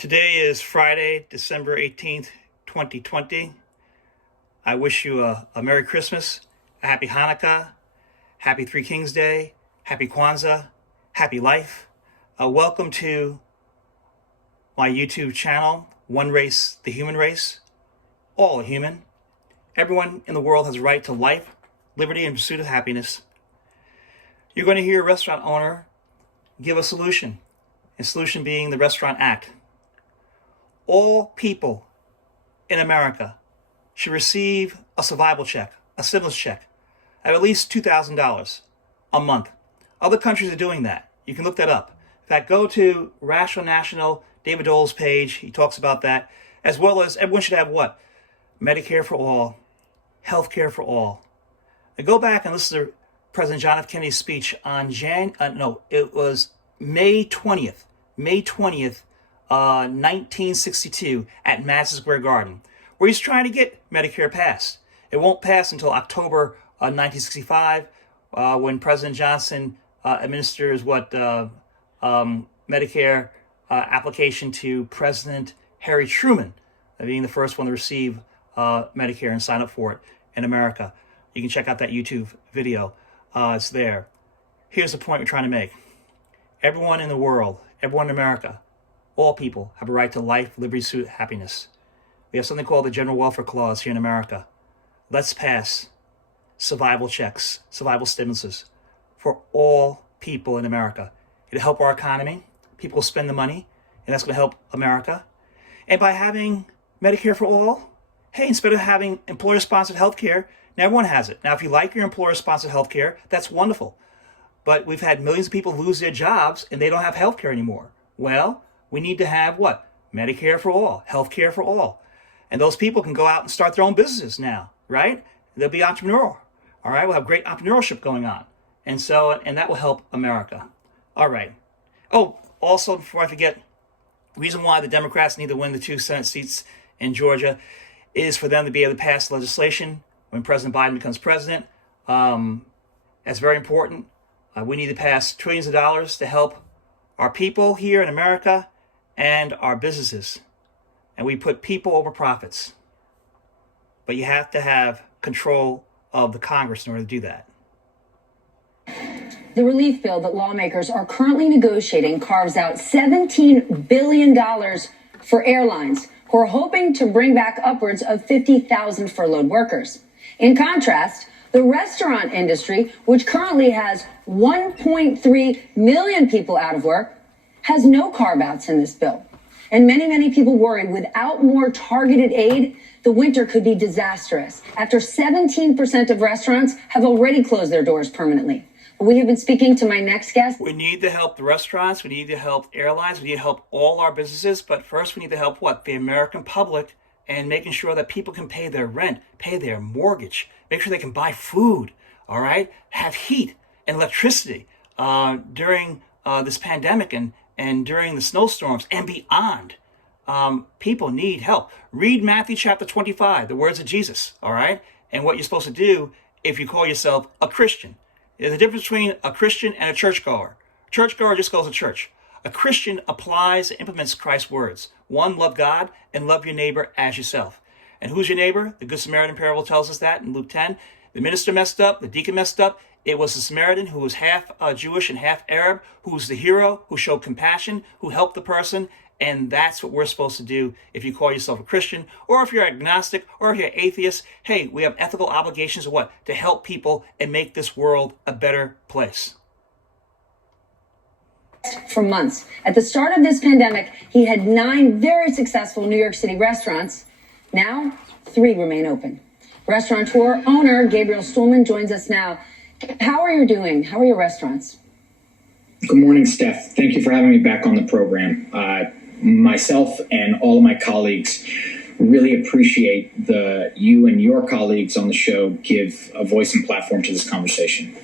Today is Friday, December 18th, 2020. I wish you a Merry Christmas, a Happy Hanukkah, Happy Three Kings Day, Happy Kwanzaa, Happy Life. Welcome to my YouTube channel, One Race, the Human Race. All are human. Everyone in the world has a right to life, liberty, and pursuit of happiness. You're going to hear a restaurant owner give a solution, and solution being the Restaurant Act. All people in America should receive a survival check, a stimulus check, of at least $2,000 a month. Other countries are doing that. You can look that up. In fact, go to Rational National, David Dole's page. He talks about that, as well as everyone should have what? Medicare for all, health care for all. And go back and listen to President John F. Kennedy's speech on May 20th, 1962 at Madison Square Garden, where he's trying to get Medicare passed. It won't pass until October 1965, when President Johnson administers Medicare application to President Harry Truman, being the first one to receive Medicare and sign up for it in America. You can check out that YouTube video. It's there. Here's the point we're trying to make. Everyone in the world, everyone in America, all people have a right to life, liberty, pursuit, happiness. We have something called the General Welfare Clause here in America. Let's pass survival checks, survival stimuluses for all people in America. It'll help our economy. People will spend the money, and that's going to help America. And by having Medicare for all, hey, instead of having employer-sponsored health care, now everyone has it. Now, if you like your employer-sponsored health care, that's wonderful. But we've had millions of people lose their jobs, and they don't have health care anymore. Well, we need to have what? Medicare for all, health care for all. And those people can go out and start their own businesses now, right? They'll be entrepreneurial. All right, we'll have great entrepreneurship going on. And that will help America. All right. Oh, also, before I forget, the reason why the Democrats need to win the 2 Senate seats in Georgia is for them to be able to pass legislation when President Biden becomes president. That's very important. We need to pass trillions of dollars to help our people here in America and our businesses. And we put people over profits. But you have to have control of the Congress in order to do that. The relief bill that lawmakers are currently negotiating carves out $17 billion for airlines who are hoping to bring back upwards of 50,000 furloughed workers. In contrast, the restaurant industry, which currently has 1.3 million people out of work, has no carve-outs in this bill. And many people worry without more targeted aid, the winter could be disastrous, after 17% of restaurants have already closed their doors permanently. We have been speaking to my next guest. We need to help the restaurants. We need to help airlines. We need to help all our businesses. But first, we need to help what? The American public, and making sure that people can pay their rent, pay their mortgage, make sure they can buy food, all right? Have heat and electricity during this pandemic and during the snowstorms and beyond. People need help. Read Matthew chapter 25, the words of Jesus, all right? And what you're supposed to do if you call yourself a Christian. There's a difference between a Christian and a churchgoer. A churchgoer just goes to church. A Christian applies and implements Christ's words. One, love God and love your neighbor as yourself. And who's your neighbor? The Good Samaritan parable tells us that in Luke 10. The minister messed up, the deacon messed up. It was the Samaritan who was half Jewish and half Arab, who was the hero, who showed compassion, who helped the person. And that's what we're supposed to do if you call yourself a Christian, or if you're agnostic, or if you're atheist. Hey, we have ethical obligations of what? To help people and make this world a better place. For months. At the start of this pandemic, he had 9 very successful New York City restaurants. Now, 3 remain open. Restaurateur owner Gabriel Stulman joins us now. How are you doing? How are your restaurants? Good morning, Steph. Thank you for having me back on the program. Myself and all of my colleagues really appreciate you and your colleagues on the show give a voice and platform to this conversation.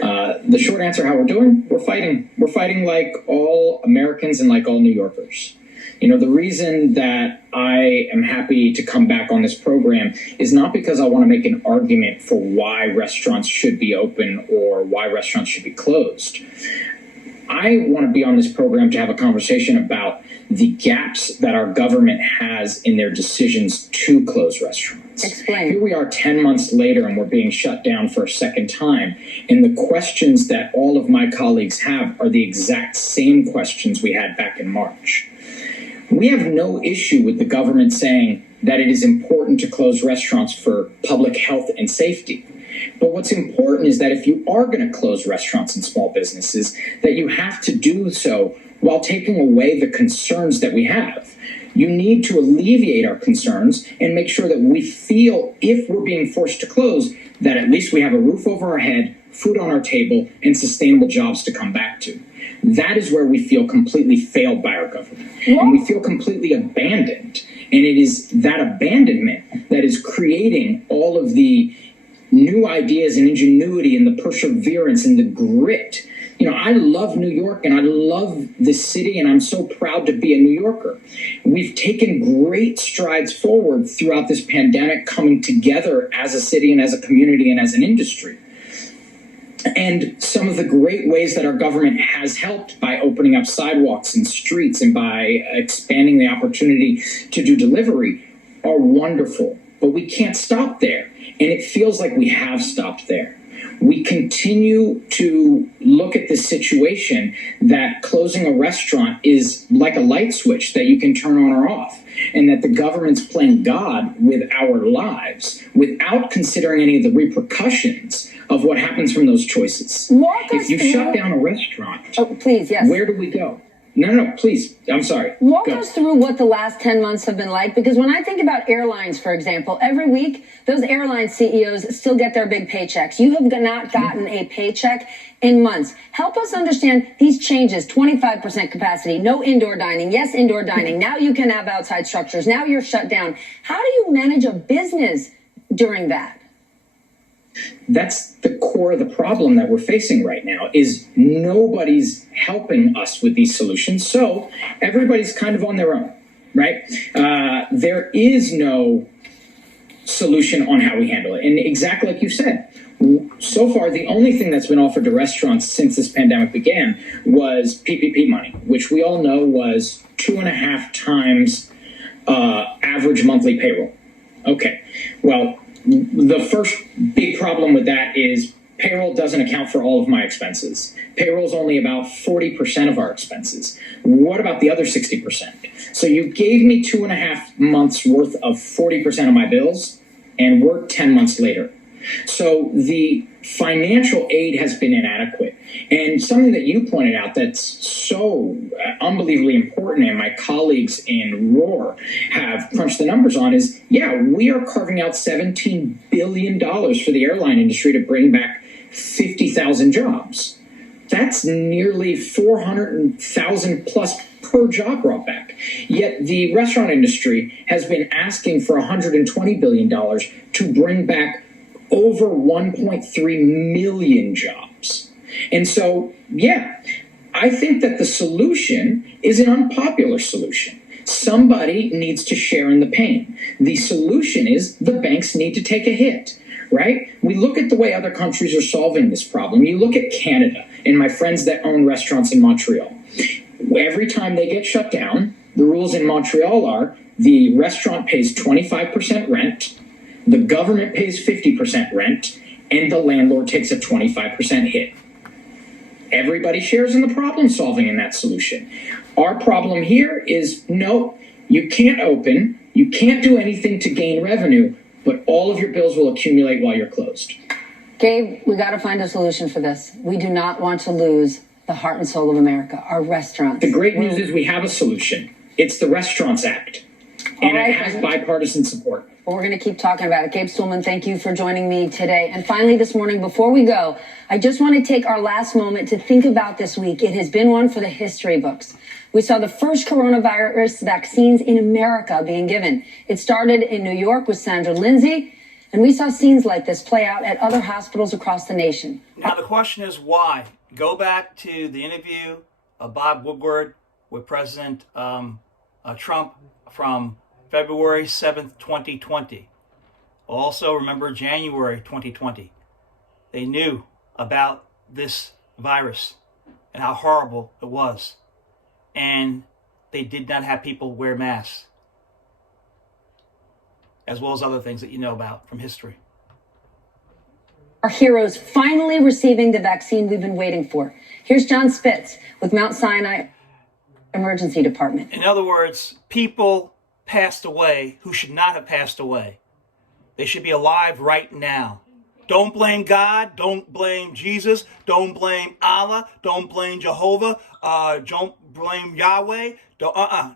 The short answer, how we're doing, we're fighting. We're fighting like all Americans and like all New Yorkers. You know, the reason that I am happy to come back on this program is not because I want to make an argument for why restaurants should be open or why restaurants should be closed. I want to be on this program to have a conversation about the gaps that our government has in their decisions to close restaurants. Explain. Here we are 10 months later and we're being shut down for a second time. And the questions that all of my colleagues have are the exact same questions we had back in March. We have no issue with the government saying that it is important to close restaurants for public health and safety. But what's important is that if you are going to close restaurants and small businesses, that you have to do so while taking away the concerns that we have. You need to alleviate our concerns and make sure that we feel, if we're being forced to close, that at least we have a roof over our head, food on our table, and sustainable jobs to come back to. That is where we feel completely failed by our government. And we feel completely abandoned. And it is that abandonment that is creating all of the new ideas and ingenuity and the perseverance and the grit. You know, I love New York and I love this city and I'm so proud to be a New Yorker. We've taken great strides forward throughout this pandemic, coming together as a city and as a community and as an industry. And some of the great ways that our government has helped by opening up sidewalks and streets and by expanding the opportunity to do delivery are wonderful. But we can't stop there. And it feels like we have stopped there. We continue to look at this situation that closing a restaurant is like a light switch that you can turn on or off, and that the government's playing God with our lives without considering any of the repercussions of what happens from those choices. If you shut down a restaurant, please, yes. Where do we go? No, please. I'm sorry. Walk us through what the last 10 months have been like, because when I think about airlines, for example, every week, those airline CEOs still get their big paychecks. You have not gotten a paycheck in months. Help us understand these changes. 25% capacity, no indoor dining. Yes, indoor dining. Now you can have outside structures. Now you're shut down. How do you manage a business during that? That's the core of the problem that we're facing right now, is nobody's helping us with these solutions. So everybody's kind of on their own, right? There is no solution on how we handle it. And exactly like you said, so far, the only thing that's been offered to restaurants since this pandemic began was PPP money, which we all know was 2.5 times average monthly payroll. Okay, well, the first big problem with that is payroll doesn't account for all of my expenses. Payroll is only about 40% of our expenses. What about the other 60%? So you gave me 2.5 months worth of 40% of my bills, and we're 10 months later. So the financial aid has been inadequate. And something that you pointed out that's so unbelievably important, and my colleagues in ROAR have crunched the numbers on, is, we are carving out $17 billion for the airline industry to bring back 50,000 jobs. That's nearly 400,000 plus per job brought back. Yet the restaurant industry has been asking for $120 billion to bring back over 1.3 million jobs. And so, I think that the solution is an unpopular solution. Somebody needs to share in the pain. The solution is the banks need to take a hit, right? We look at the way other countries are solving this problem. You look at Canada and my friends that own restaurants in Montreal. Every time they get shut down, the rules in Montreal are the restaurant pays 25% rent, the government pays 50% rent, and the landlord takes a 25% hit. Everybody shares in the problem solving in that solution. Our problem here is, no, you can't open, you can't do anything to gain revenue, but all of your bills will accumulate while you're closed. Gabe, we got to find a solution for this. We do not want to lose the heart and soul of America, our restaurants. The great news is we have a solution. It's the Restaurants Act, and it has bipartisan support. Well, we're going to keep talking about it. Gabe Stuhlman, thank you for joining me today. And finally, this morning, before we go, I just want to take our last moment to think about this week. It has been one for the history books. We saw the first coronavirus vaccines in America being given. It started in New York with Sandra Lindsay, and we saw scenes like this play out at other hospitals across the nation. Now, the question is why? Go back to the interview of Bob Woodward with President Trump from February 7th, 2020. Also, remember January 2020. They knew about this virus and how horrible it was. And they did not have people wear masks, as well as other things that you know about from history. Our heroes finally receiving the vaccine we've been waiting for. Here's John Spitz with Mount Sinai Emergency Department. In other words, people passed away who should not have passed away. They should be alive right now. Don't blame God. Don't blame Jesus. Don't blame Allah. Don't blame Jehovah. Don't blame Yahweh.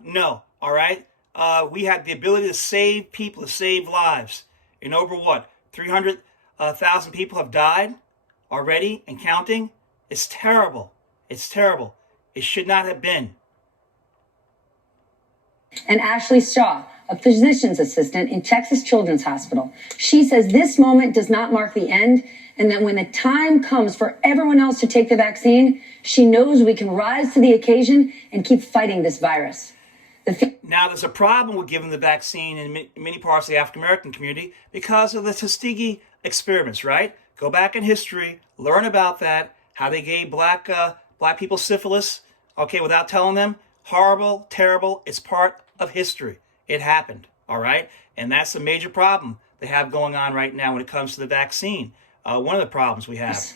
No. All right. We had the ability to save people, to save lives. And over what? 300,000 people have died already and counting. It's terrible. It's terrible. It should not have been. And Ashley Shaw, a physician's assistant in Texas Children's Hospital. She says this moment does not mark the end, and that when the time comes for everyone else to take the vaccine, she knows we can rise to the occasion and keep fighting this virus. Now, there's a problem with giving the vaccine in many parts of the African American community because of the Tuskegee experiments, right? Go back in history, learn about that, how they gave black people syphilis, okay, without telling them. Horrible, terrible. It's part of history. It happened, all right? And that's a major problem they have going on right now when it comes to the vaccine. One of the problems we have.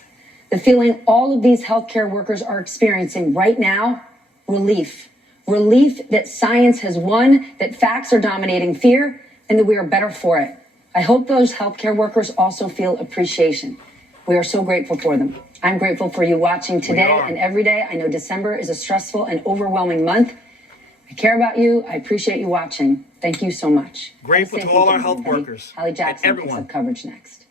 The feeling all of these healthcare workers are experiencing right now, relief. Relief that science has won, that facts are dominating fear, and that we are better for it. I hope those healthcare workers also feel appreciation. We are so grateful for them. I'm grateful for you watching today and every day. I know December is a stressful and overwhelming month. I care about you. I appreciate you watching. Thank you so much. Grateful to all our health workers. Hallie Jackson, everyone. Coverage Next.